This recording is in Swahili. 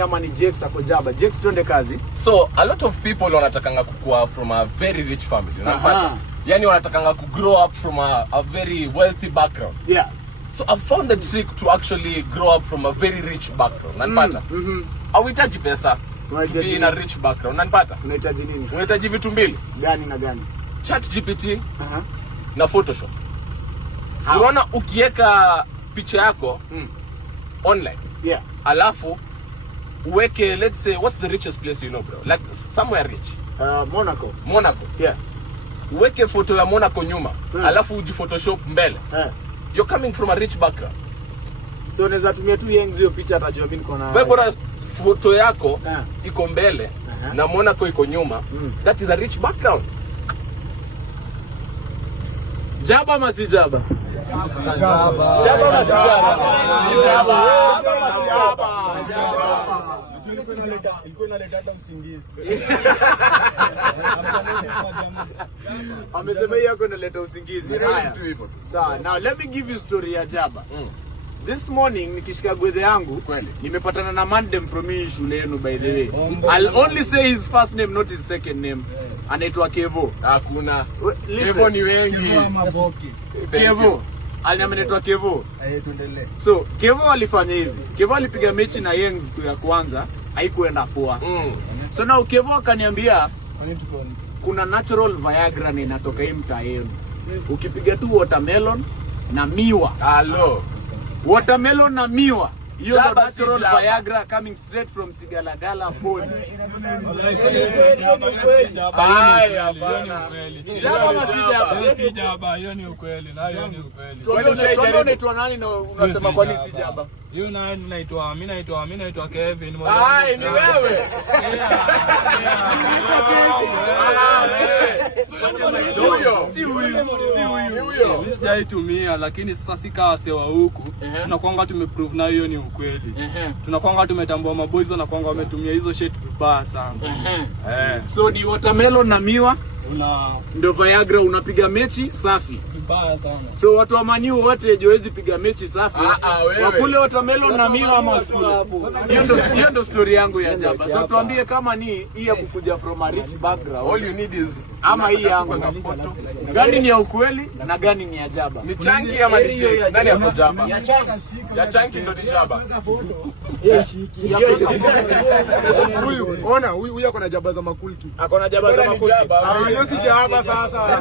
Kenny ama ni Jex ako Jaba? Jex twende kazi. So a lot of people wanatakanga kukua from a very rich family. Unapata? Yani wanatakanga ku grow up from a very wealthy background. Yeah. So I've found the trick to actually grow up from a very rich background. Unapata? Hauhitaji pesa to be in a rich background. Unapata? Unahitaji nini? Unahitaji vitu mbili. Gani na gani? ChatGPT na Photoshop. Unaona ukiweka picha yako online. Yeah. Alafu uweke, let's say, what's the richest place you know, bro? Like somewhere rich. Monaco. Monaco. Yeah. Uweke photo ya Monaco nyuma. Alafu uji Photoshop mbele. You're coming from a rich background. So naweza tumia tu Yengs hiyo picha atajua mimi niko na. Wewe bora photo yako iko mbele na Monaco iko nyuma. That is a rich background. Jaba ama si Jaba? Jaba. Ilikuwa inaleta hata usingizi. Amesema hiyo yako inaleta usingizi. Haya. Sawa, now let me give you story ya Jaba. This morning nikishika gwethe yangu nimepatana na mandem from hii shule yenu, by the way. I'll only say his first name, not his second name. Anaitwa Kevo. Hakuna. Kevo ni wengi. Kevo. Anaitwa Kevo. Tuendelee. So Kevo alifanya hivi. Kevo alipiga mechi na Yengs siku ya kwanza, haikuenda poa. So now Kevo akaniambia kuna natural Viagra na inatoka hii mtaa yenu. Ukipiga tu watermelon na miwa. Hello. Watermelon na miwa. Hiyo ndo natural Viagra coming straight from Sigalagala Pond. Jaba, hiyo ni ukweli. Na hiyo ni ukweli. Tuone unaitwa nani na unasema kwa nini si Jaba? Hiyo nani naitwa? Mimi naitwa Kevin. Ai, ni wewe. Si huyu. Mimi sijaitumia, lakini sasa sika sewa huku tunakuanga tumeprove na hiyo ni ukweli. Tunakuanga tumetambua maboys na kuanga wametumia hizo shit vibaya sana. So ni watermelon na miwa ndio Viagra, unapiga mechi safi vibaya sana. So watu wa Maniu wote hawezi piga mechi safi. Wakule watermelon na miwa ama wasikule. Hiyo ndio story yangu ya Jaba. So tuambie kama ni hii ya kukuja from a rich background. All you need is ama hii yangu na photo. Gani ni ya ukweli na gani ni ya Jaba? Ni Chunky ama ni Jex? Nani hapo Jaba? Ya Chunky ndo ni Jaba. Shiki. Ona huyu ako na Jaba za makulki. Ako na Jaba za makulki. Hiyo si Jaba sasa.